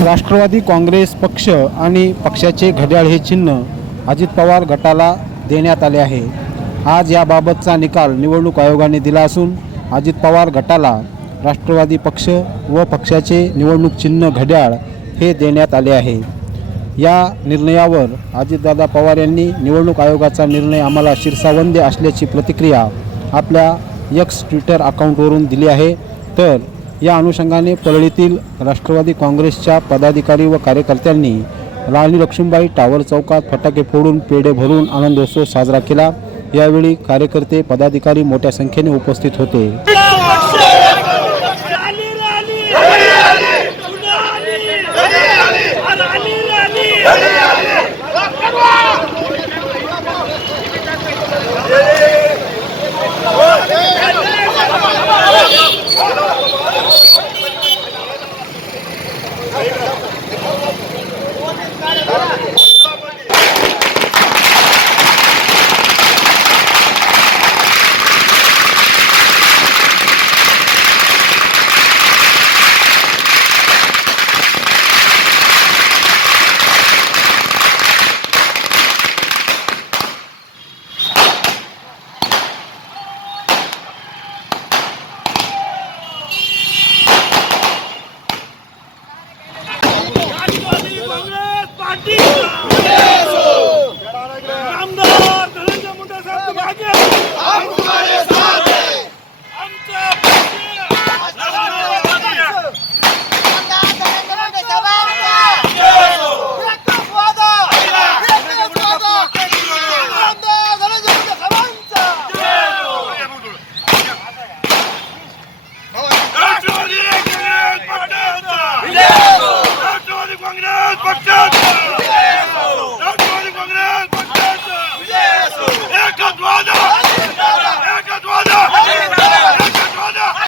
राष्ट्रवादी काँग्रेस पक्ष आणि पक्षाचे घड्याळ हे चिन्ह अजित पवार गटाला देण्यात आले आहे. आज याबाबतचा निकाल निवडणूक आयोगाने दिला असून अजित पवार गटाला राष्ट्रवादी पक्ष व पक्षाचे निवडणूक चिन्ह घड्याळ हे देण्यात आले आहे. या निर्णयावर अजितदादा पवार यांनी निवडणूक आयोगाचा निर्णय आम्हाला शिरसावंद्य असल्याची प्रतिक्रिया आपल्या यक्स ट्विटर अकाउंटवरून दिली आहे. तर या अनुषंगाने परळीतील राष्ट्रवादी काँग्रेसच्या पदाधिकारी व कार्यकर्त्यांनी राणी लक्ष्मीबाई टावर चौकात फटाके फोडून पेढे भरून आनंदोत्सव साजरा केला यावेळी कार्यकर्ते पदाधिकारी मोठ्या संख्येने उपस्थित होते रॅली पुन्हा आली रॅली रॅली राष्ट्रवादी काँग्रेस